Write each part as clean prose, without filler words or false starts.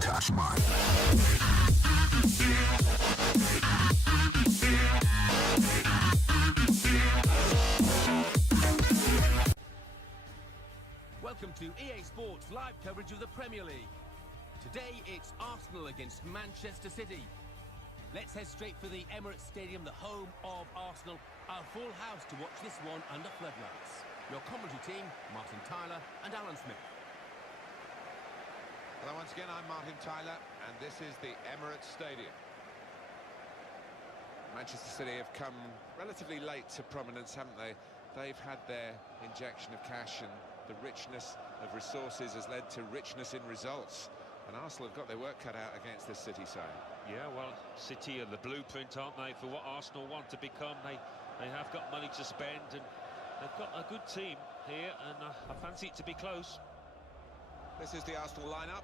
Touch mine. Welcome to EA Sports live coverage of the Premier League. Today it's Arsenal against Manchester City. Let's head straight for the Emirates Stadium, the home of Arsenal. A full house to watch this one under floodlights. Your commentary team, Martin Tyler and Alan Smith. Hello once again, I'm Martin Tyler, and this is the Emirates Stadium. Manchester City have come relatively late to prominence, haven't they? They've had their injection of cash, and the richness of resources has led to richness in results. And Arsenal have got their work cut out against this City side. Yeah, well, City are the blueprint, aren't they, for what Arsenal want to become. They have got money to spend, and they've got a good team here, and I fancy it to be close. This is the Arsenal lineup.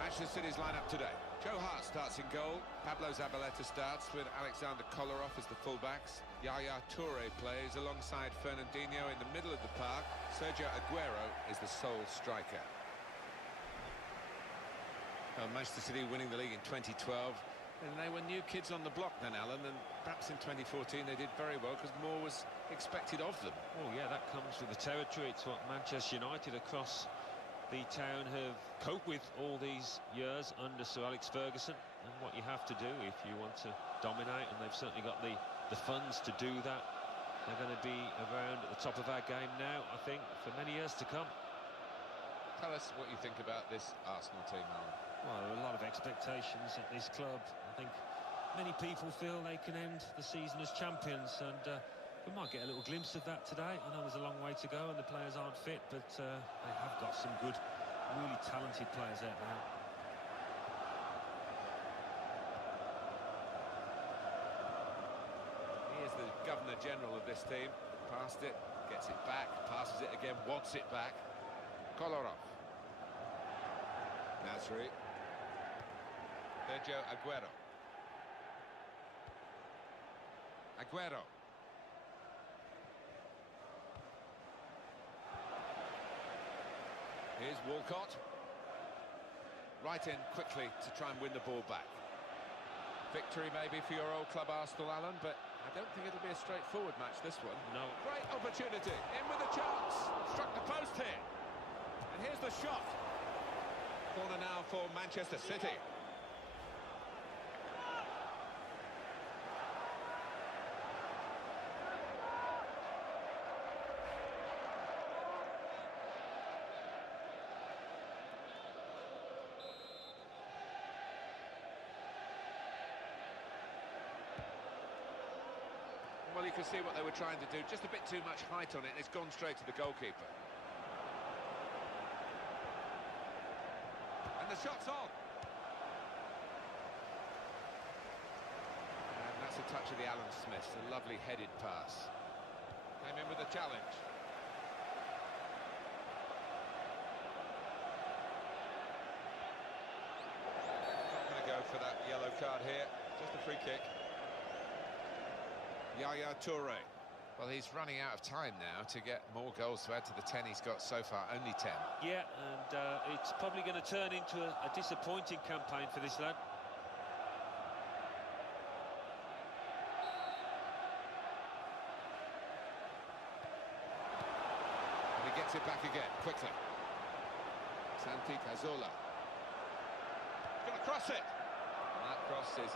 Manchester City's lineup today. Joe Hart starts in goal. Pablo Zabaleta starts with Alexander Kolarov as the fullbacks. Yaya Toure plays alongside Fernandinho in the middle of the park. Sergio Aguero is the sole striker. Well, Manchester City winning the league in 2012, and they were new kids on the block then, Alan, and perhaps in 2014 they did very well because more was expected of them. Oh yeah, that comes with the territory. It's what Manchester United across the town have coped with all these years under Sir Alex Ferguson, and what you have to do if you want to dominate, and they've certainly got the funds to do that. They're going to be around at the top of our game now, I think, for many years to come. Tell us what you think about this Arsenal team, Alan. Well, there are a lot of expectations at this club. I think many people feel they can end the season as champions, and we might get a little glimpse of that today. I know there's a long way to go and the players aren't fit, but they have got some good, really talented players out there. He is the Governor-General of this team. Passed it, gets it back, passes it again, wants it back. Kolarov. Nasri. Sergio Aguero. Aguero. Here's Walcott. Right in quickly to try and win the ball back. Victory maybe for your old club Arsenal, Alan, but I don't think it'll be a straightforward match, this one. No. Great opportunity. In with a chance. Struck the post here. And here's the shot. Corner now for Manchester City. Well, you can see what they were trying to do. Just a bit too much height on it. It's gone straight to the goalkeeper. And the shot's on. And that's a touch of the Alan Smiths. A lovely headed pass. Came in with a challenge. Not going to go for that yellow card here. Just a free kick. Yaya Toure. Well, he's running out of time now to get more goals to add to the 10 he's got so far, only 10. Yeah, and it's probably going to turn into a disappointing campaign for this lad. And he gets it back again, quickly. Santi Cazorla. Gonna cross it! And that cross is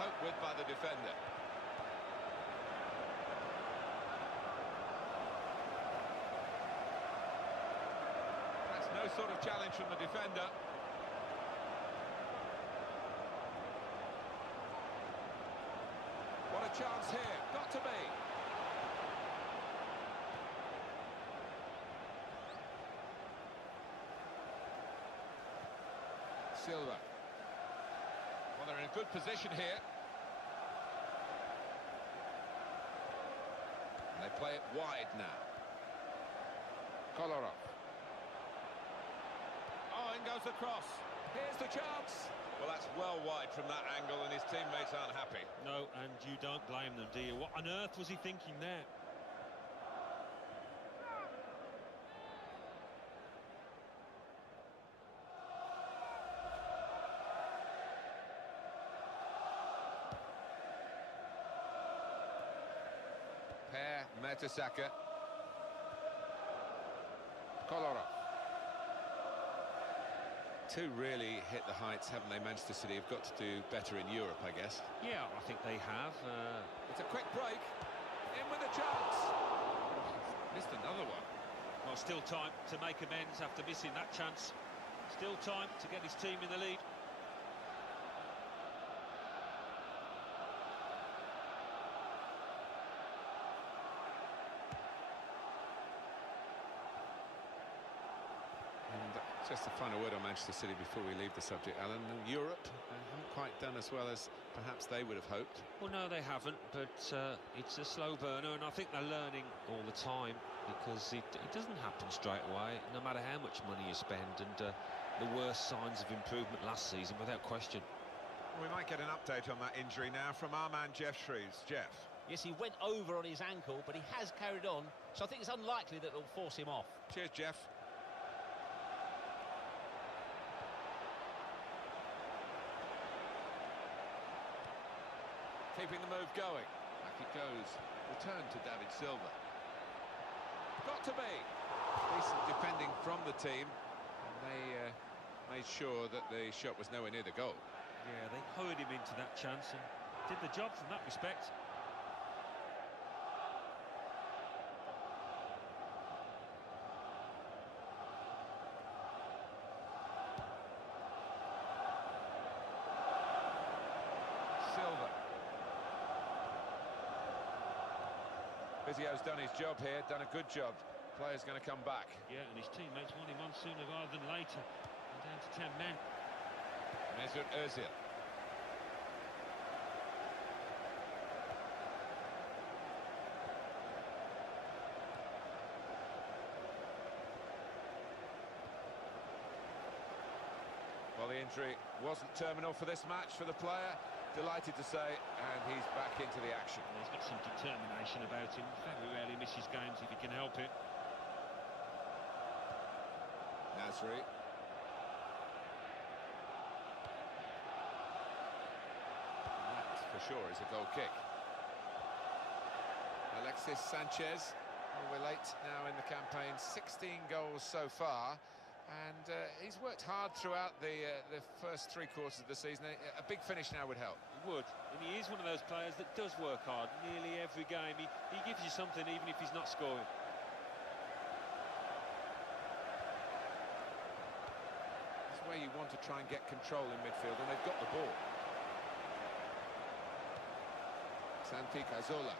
coped with by the defender. No sort of challenge from the defender. What a chance here, got to be. Silva. Well, they're in a good position here. And they play it wide now. Kolarov. Oh, in goes the cross. Here's the chance. Well, that's well wide from that angle, and his teammates aren't happy. No, and you don't blame them, do you? What on earth was he thinking there? Per Mertesacker. Kolarov. Two really hit the heights, haven't they? Manchester City have got to do better in Europe, I guess. Yeah, I think they have. It's a quick break. In with a chance. Missed another one. Well, still time to make amends after missing that chance. Still time to get his team in the lead. And just a final word on Manchester City before we leave the subject, Alan. Europe haven't quite done as well as perhaps they would have hoped. Well, no, they haven't, but it's a slow burner, and I think they're learning all the time, because it doesn't happen straight away, no matter how much money you spend, and there were signs of improvement last season, without question. We might get an update on that injury now from our man Jeff Shreves. Jeff. Yes, he went over on his ankle, but he has carried on, so I think it's unlikely that it'll force him off. Cheers, Jeff. Keeping the move going. Back it goes. Return to David Silva. Got to be. Decent defending from the team. And they made sure that the shot was nowhere near the goal. Yeah, they hurried him into that chance and did the job from that respect. Silva. Vizio's done his job here, done a good job. Player's going to come back. Yeah, and his teammates want him on sooner rather than later. And down to 10 men. Mesut Ozil. Well, the injury wasn't terminal for this match for the player. Delighted to say, and he's back into the action. He's got some determination about him. Very rarely misses games if he can help it. Nasri. That, for sure, is a goal kick. Alexis Sanchez. Well, we're late now in the campaign. 16 goals so far. And he's worked hard throughout the first three quarters of the season. A big finish now would help. He would. And he is one of those players that does work hard nearly every game. He gives you something even if he's not scoring. It's where you want to try and get control in midfield, and they've got the ball. Santi Cazorla.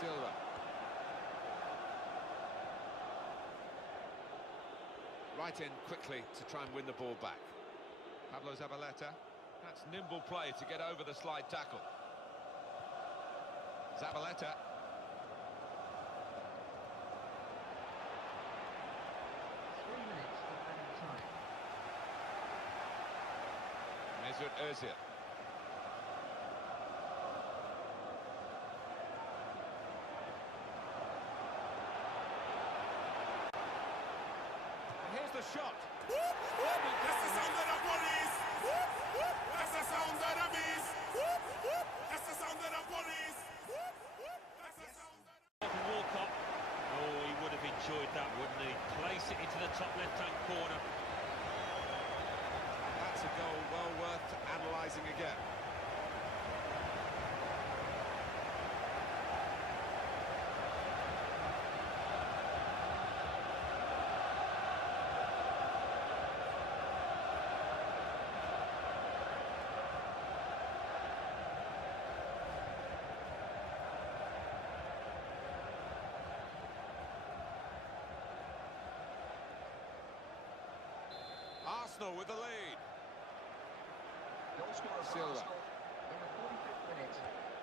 Silva. Right in quickly to try and win the ball back. Pablo Zabaleta. That's nimble play to get over the slide tackle. Zabaleta. Mesut Ozil. Here's the shot. That's the sound of the police. That's the sound of the beast. That's the sound of the police. That's the sound of the... Walcott. Oh, he would have enjoyed that, wouldn't he? Place it into the top left-hand corner. That's a goal well worth analysing again. Arsenal with the lead. Goal scorer for Silva. Arsenal in the 45th minute,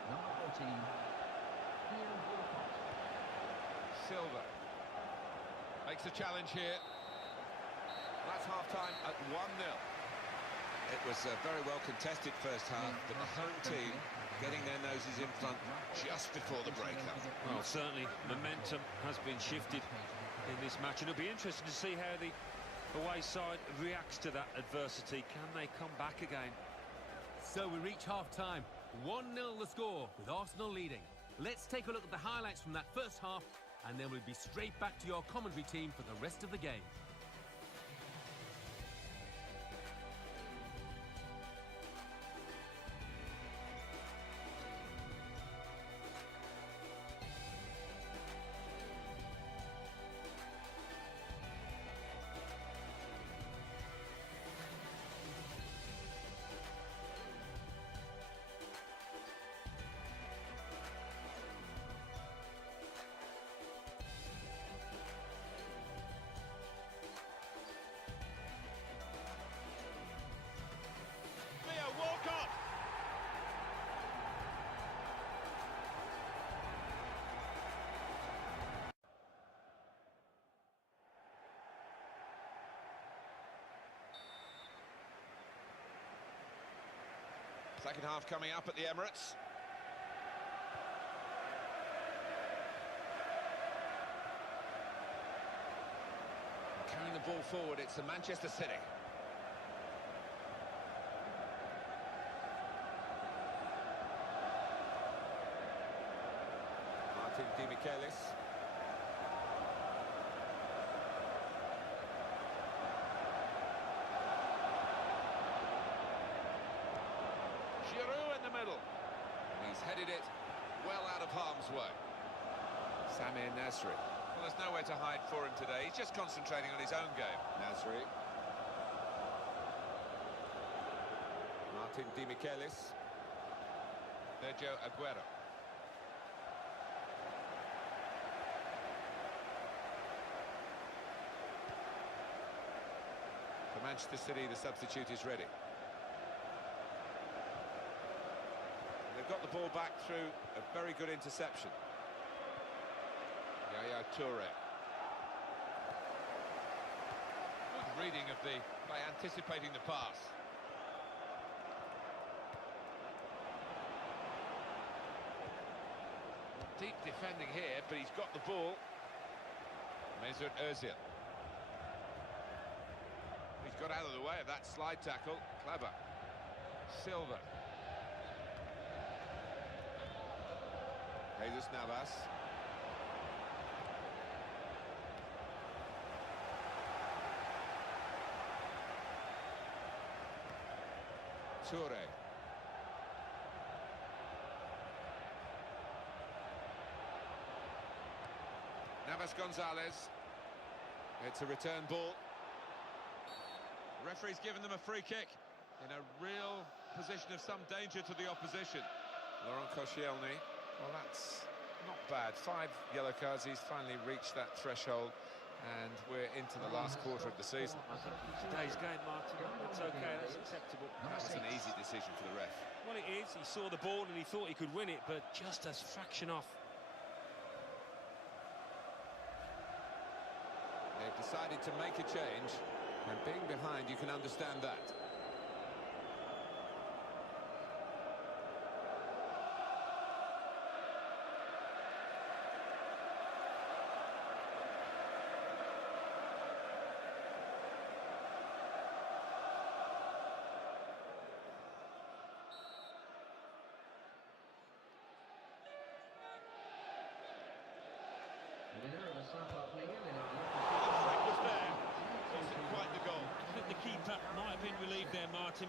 number 14, Ian Walcott. Silva makes a challenge here. That's half-time at 1-0. It was a very well contested first half, but the home team getting their noses in front just before the break-up. Well, certainly momentum has been shifted in this match, and it'll be interesting to see how the away side reacts to that adversity. Can they come back again? So we reach half-time. 1-0 the score, with Arsenal leading. Let's take a look at the highlights from that first half, and then we'll be straight back to your commentary team for the rest of the game. Second half coming up at the Emirates. Carrying the ball forward, it's the Manchester City. Martin Demichelis. Giroud in the middle. He's headed it well out of harm's way. Samir Nasri. Well, there's nowhere to hide for him today. He's just concentrating on his own game. Nasri. Martin Demichelis. Sergio Aguero. For Manchester City, the substitute is ready. They've got the ball back through a very good interception. Yaya Toure. Good reading of the by anticipating the pass. Deep defending here, but he's got the ball. Mesut Ozil. He's got out of the way of that slide tackle. Clever. Silva. Jesus Navas. Toure. Navas Gonzalez. It's a return ball. Referee's given them a free kick in a real position of some danger to the opposition. Laurent Koscielny. Well, that's not bad. 5 yellow cards. He's finally reached that threshold, and we're into the last quarter of the season. I think today's game, Martin, that's okay, that's acceptable. That was an easy decision for the ref. Well, it is. He saw the ball and he thought he could win it, but just a fraction off. They've decided to make a change, and being behind, you can understand that.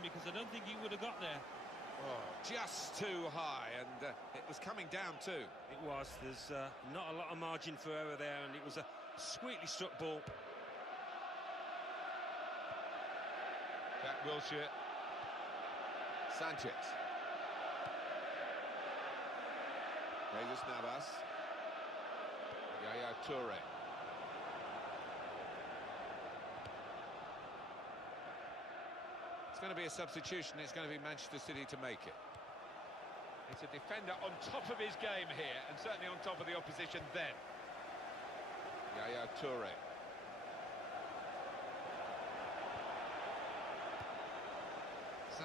Because I don't think he would have got there. Oh, just too high, and it was coming down too. It was. There's not a lot of margin for error there, and it was a sweetly struck ball. Jack Wilshere. Sanchez. Jesus Navas. Yaya Toure. It's going to be a substitution. It's going to be Manchester City to make it. It's a defender on top of his game here, and certainly on top of the opposition then. Yaya Toure.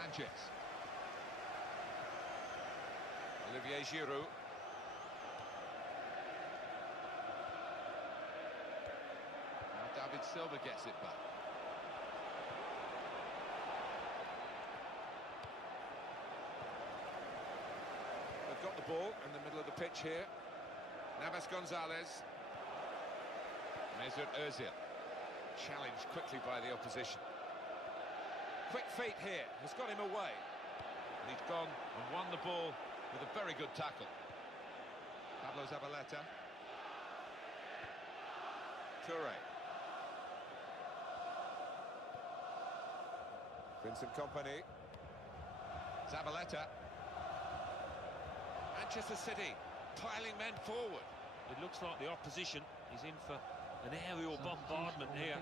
Sanchez. Olivier Giroud. Now David Silva gets it back. They've got the ball in the middle of the pitch here. Navas Gonzalez. Mesut Ozil. Challenged quickly by the opposition. Quick feet here, has got him away. And he's gone and won the ball with a very good tackle. Pablo Zabaleta. Toure. Vincent Kompany. Zabaleta. Manchester City piling men forward. It looks like the opposition is in for an aerial bombardment here,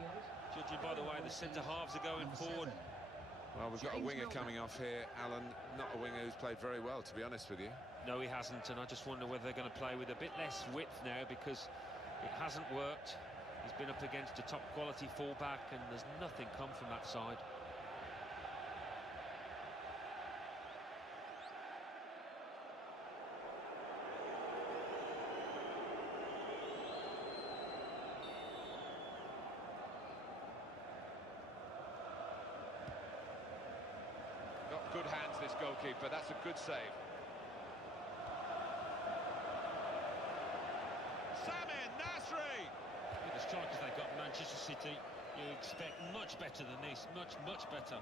judging by the way the centre-halves are going forward. Well, we've got a winger coming off here, Alan. Not a winger who's played very well, to be honest with you. No, he hasn't, and I just wonder whether they're going to play with a bit less width now, because it hasn't worked. He's been up against a top-quality full-back, and there's nothing come from that side. Got good hands, this goalkeeper. That's a good save. Samir Nasri! With the strikers they've got, Manchester City, you expect much better than this. Much, much better.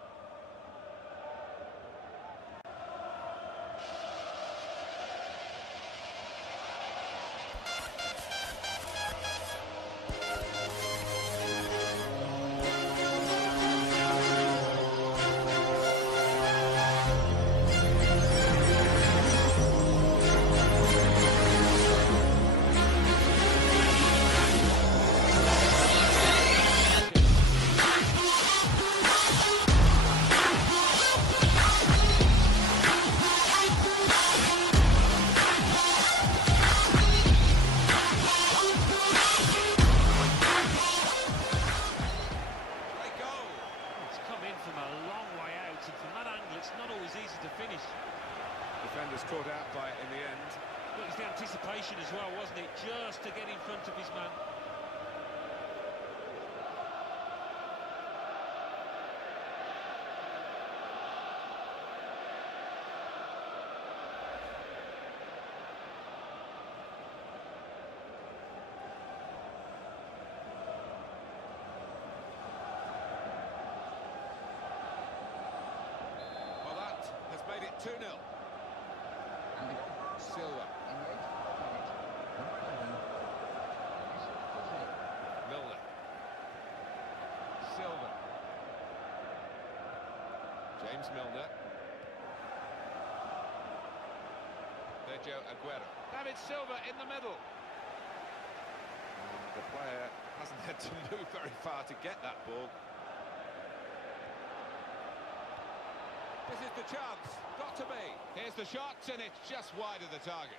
Defenders caught out by it in the end. Well, it was the anticipation as well, wasn't it? Just to get in front of his man. Well, that has made it 2-0. Silva. Milner. Silva. James Milner. Sergio Aguero. David Silva in the middle. And the player hasn't had to move very far to get that ball. This is the chance, got to be. Here's the shot, and it's just wide of the target.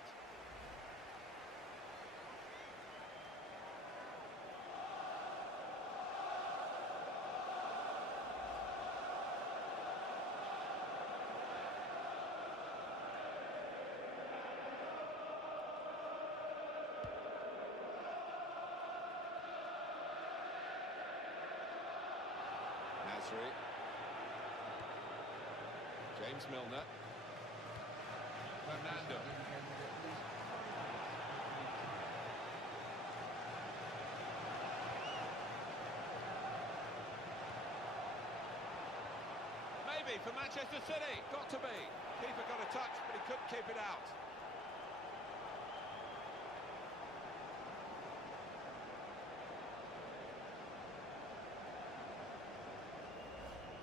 Nasri. James Milner. Fernando. Maybe for Manchester City. Got to be. Keeper got a touch, but he couldn't keep it out.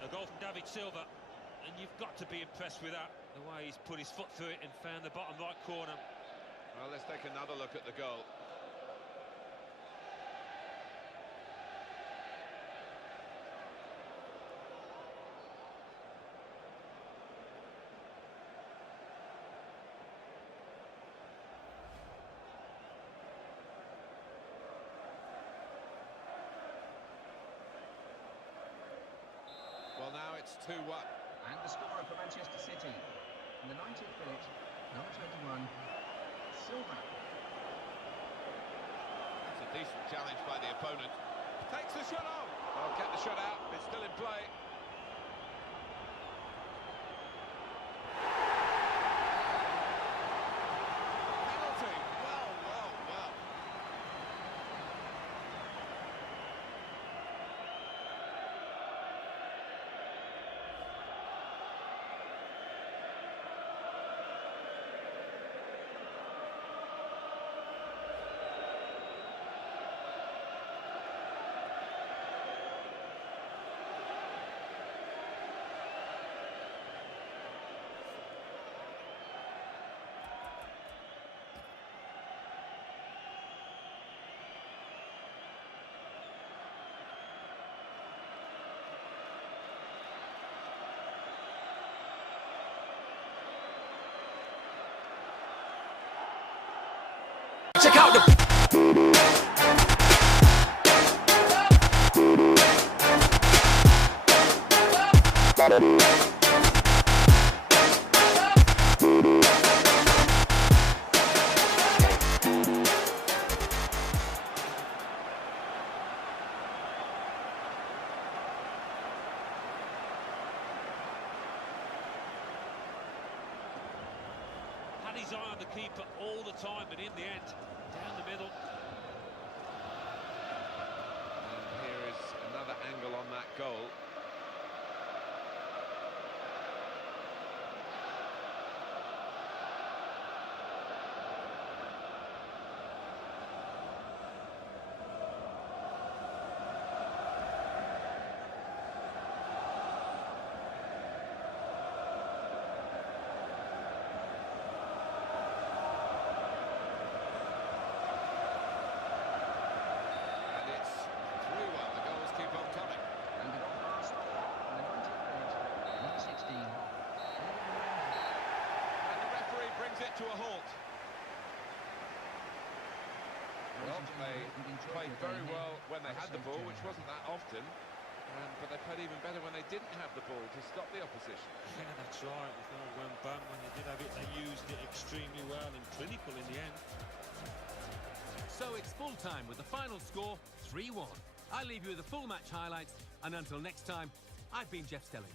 A goal from David Silva. And you've got to be impressed with that, the way he's put his foot through it and found the bottom right corner. Well, let's take another look at the goal. Well, now it's 2-1. And the scorer for Manchester City. In the 90th minute, number 21, Silva. It's a decent challenge by the opponent. Takes the shot off. Well, get the shot out. It's still in play. Penalty. Well, well, well. Check out the... Had his eye on the keeper all the time, but in the end, down the middle. And here is another angle on that goal. And it's 3-1. The goals keep on coming. And the goal for Arsenal. In the 90th minute, number 16. And the referee brings it to a halt. Well, they played very well when they had the ball, which wasn't that often. But they played even better when they didn't have the ball to stop the opposition. Yeah, that's right. It's not when bang, when they did have it, they used it extremely well and clinical in the end. So it's full time with the final score 3-1. I leave you with the full match highlights, and until next time, I've been Jeff Stelling.